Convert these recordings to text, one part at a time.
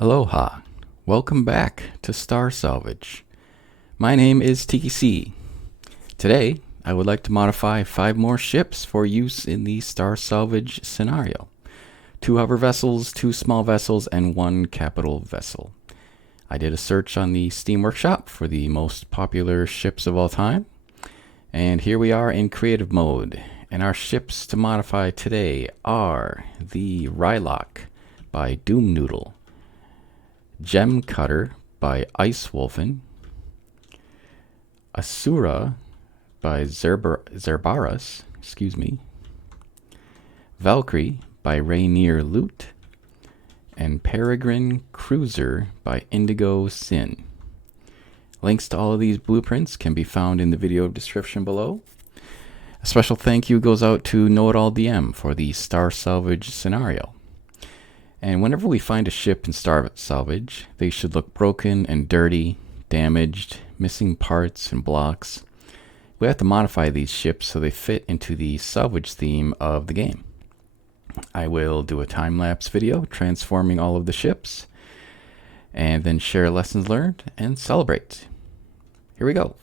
Aloha. Welcome back to Star Salvage. My name is TC. Today, I would like to modify 5 more ships for use in the Star Salvage scenario. 2 hover vessels, 2 small vessels, and 1 capital vessel. I did a search on the Steam Workshop for the most popular ships of all time. And here we are in creative mode. And our ships to modify today are the Riloq by Doomnoodle, GemCutter by icewolfen, Asura by Zerbarus, Valkyrie by Rainier Loot, and Peregrine Cruiser by Indigo Synn. Links to all of these blueprints can be found in the video description below. A special thank you goes out to KnowItAllDM for the Star Salvage scenario. And whenever we find a ship in Star Salvage, they should look broken and dirty, damaged, missing parts and blocks. We have to modify these ships so they fit into the salvage theme of the game. I will do a time-lapse video transforming all of the ships, and then share lessons learned and celebrate. Here we go.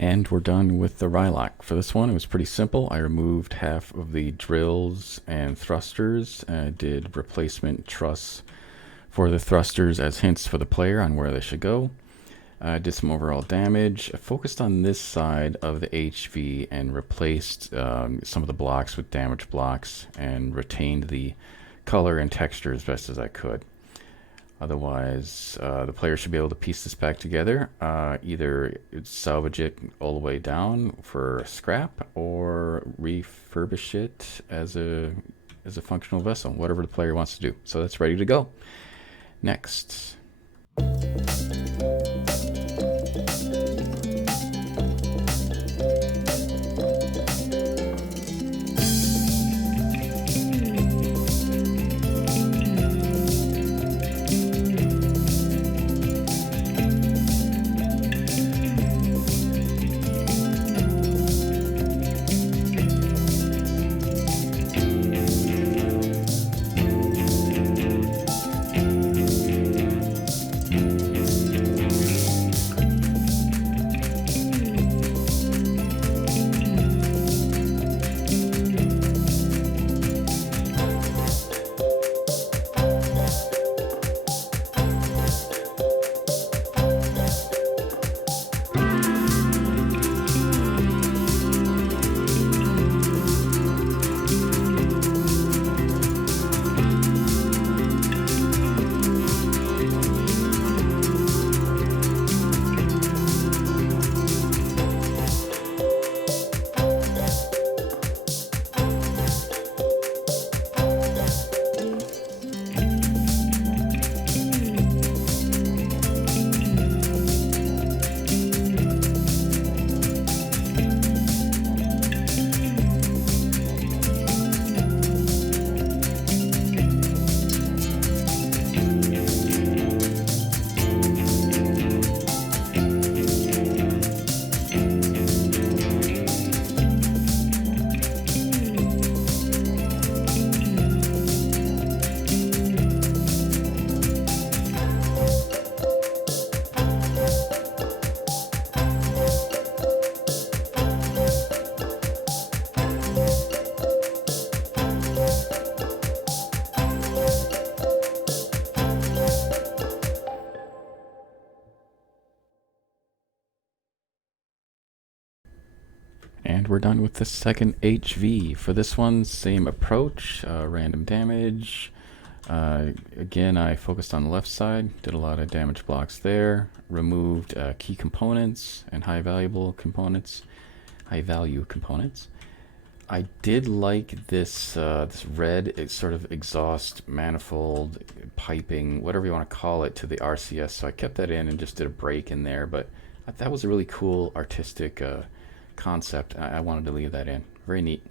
And we're done with the Riloq. For this one, it was pretty simple. I removed half of the drills and thrusters. I did replacement truss for the thrusters as hints for the player on where they should go. I did some overall damage. I focused on this side of the HV and replaced some of the blocks with damage blocks and retained the color and texture as best as I could. Otherwise, the player should be able to piece this back together, either salvage it all the way down for scrap or refurbish it as a functional vessel, whatever the player wants to do. So that's ready to go. Next. And we're done with the second HV. For this one, same approach, random damage. Again, I focused on the left side, did a lot of damage blocks there, removed key components and high value components. I did like this this red sort of exhaust manifold piping, whatever you want to call it, to the RCS. So I kept that in and just did a break in there. But that was a really cool artistic concept. I wanted to leave that in. Very neat.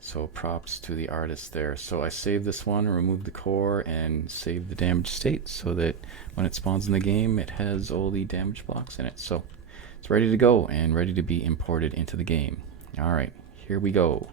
So props to the artist there. So I saved this one, removed the core, and saved the damage state so that when it spawns in the game, it has all the damage blocks in it. So it's ready to go and ready to be imported into the game. All right, here we go.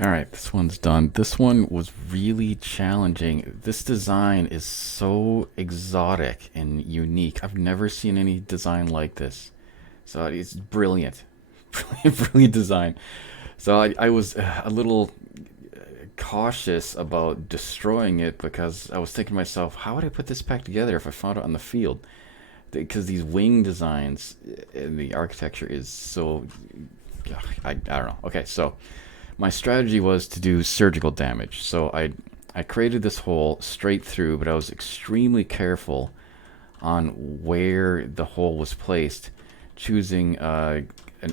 Alright, this one's done. This one was really challenging. This design is so exotic and unique. I've never seen any design like this. So it's brilliant. Brilliant design. So I was a little cautious about destroying it because I was thinking to myself, how would I put this back together if I found it on the field? Because these wing designs and the architecture is so... I don't know. Okay, so my strategy was to do surgical damage. So I created this hole straight through, but I was extremely careful on where the hole was placed, choosing an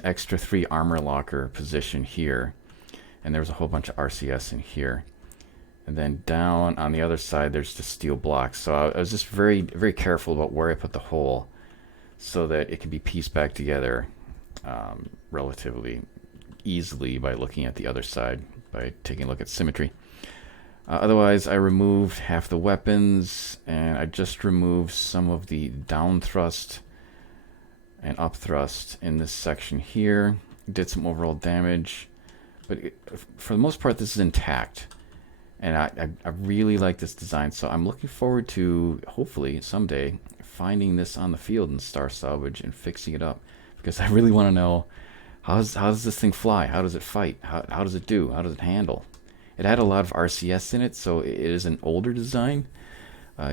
extra 3 armor locker position here. And there was a whole bunch of RCS in here. And then down on the other side, there's the steel blocks. So I was just very, very careful about where I put the hole so that it can be pieced back together relatively easily by looking at the other side, by taking a look at symmetry. Otherwise, I removed half the weapons, and I just removed some of the down thrust and up thrust in this section here. Did some overall damage, but for the most part, this is intact. And I really like this design, so I'm looking forward to, hopefully, someday, finding this on the field in Star Salvage and fixing it up. Because I really want to know, how does this thing fly? How does it fight? How does it do? How does it handle? It had a lot of RCS in it, so it is an older design.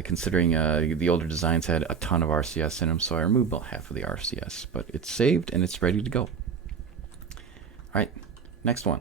Considering the older designs had a ton of RCS in them, so I removed about half of the RCS. But it's saved, and it's ready to go. Alright, next one.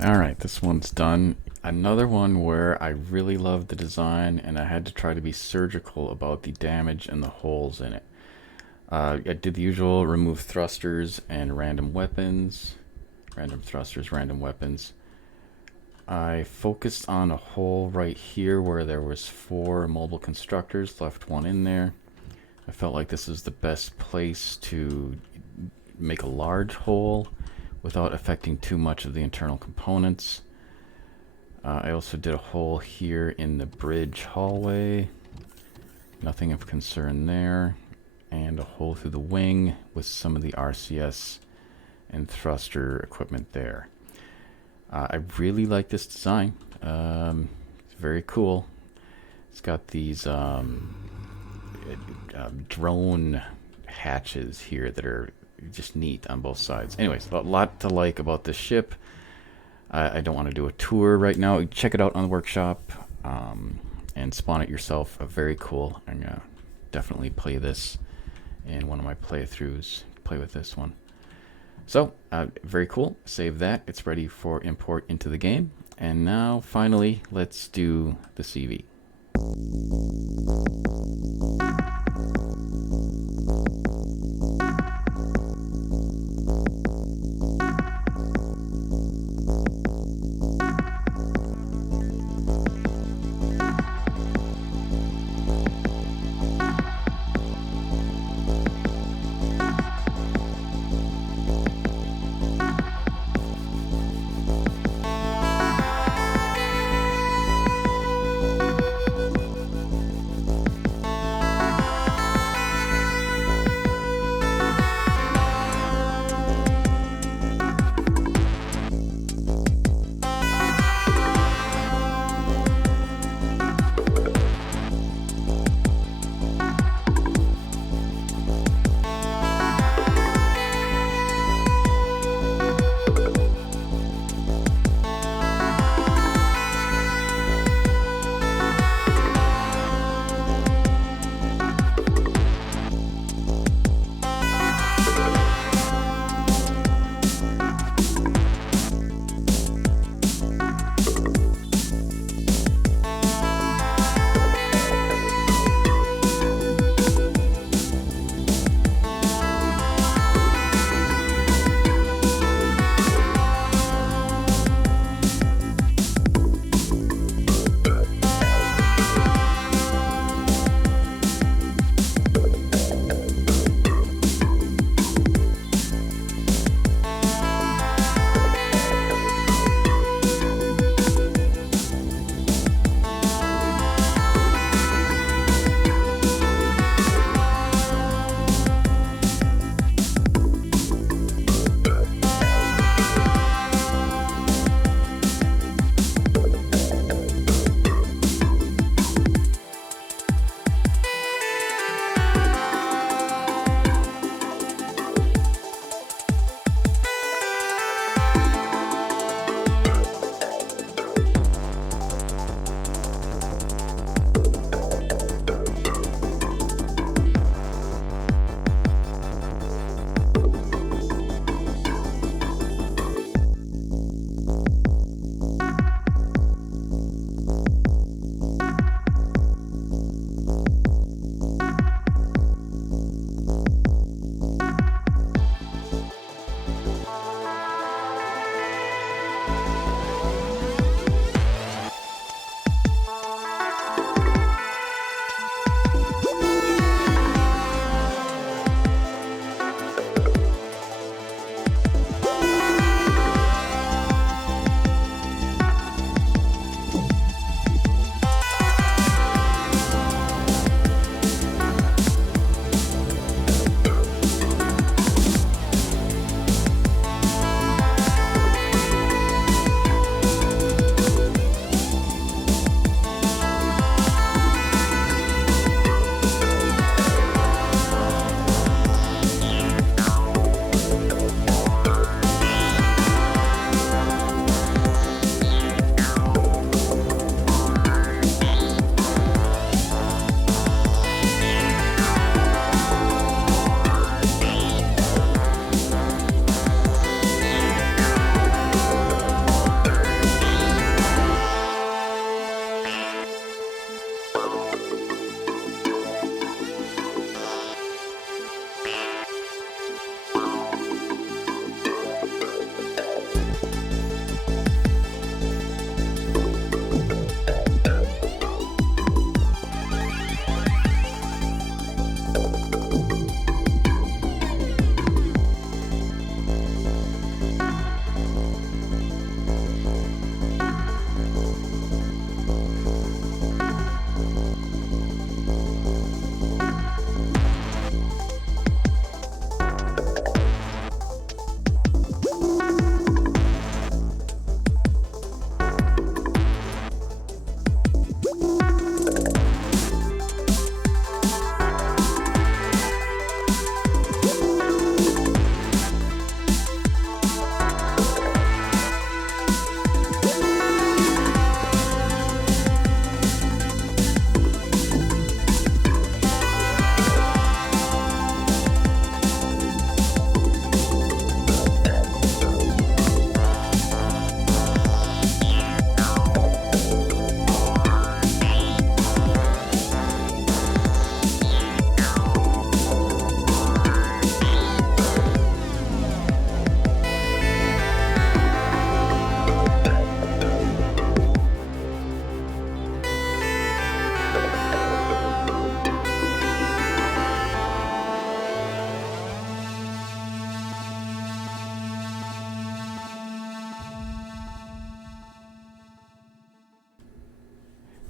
Alright, this one's done. Another one where I really loved the design and I had to try to be surgical about the damage and the holes in it. I did the usual, remove thrusters and random weapons. Random thrusters, random weapons. I focused on a hole right here where there was 4 mobile constructors, left one in there. I felt like this is the best place to make a large hole without affecting too much of the internal components. I also did a hole here in the bridge hallway. Nothing of concern there. And a hole through the wing with some of the RCS and thruster equipment there. I really like this design. It's very cool. It's got these drone hatches here that are just neat on both sides. Anyways, a lot to like about this ship. I don't want to do a tour right now. Check it out on the workshop and spawn it yourself. Very cool. I'm going to definitely play this in one of my playthroughs. Play with this one. So, very cool. Save that. It's ready for import into the game. And now, finally, let's do the CV.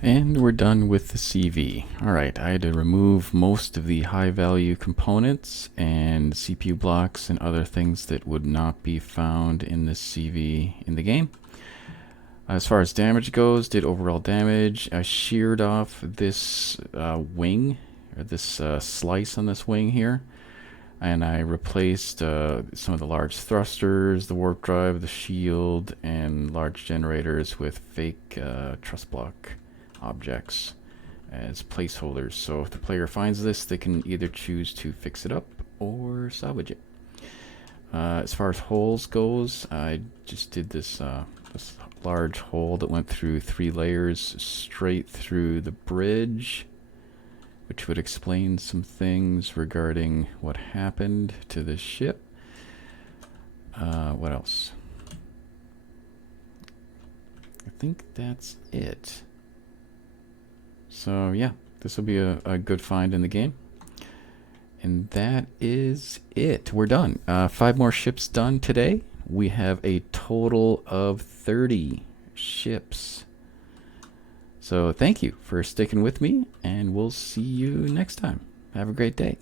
And we're done with the CV. Alright, I had to remove most of the high value components and CPU blocks and other things that would not be found in the CV in the game. As far as damage goes, did overall damage. I sheared off this wing, or this slice on this wing here. And I replaced some of the large thrusters, the warp drive, the shield, and large generators with fake truss block objects as placeholders. So if the player finds this, they can either choose to fix it up or salvage it. As far as holes goes, I just did this large hole that went through 3 layers straight through the bridge, which would explain some things regarding what happened to the ship. What else? I think that's it. So yeah, this will be a good find in the game. And that is it. We're done. 5 more ships done today. We have a total of 30 ships. So thank you for sticking with me, and we'll see you next time. Have a great day.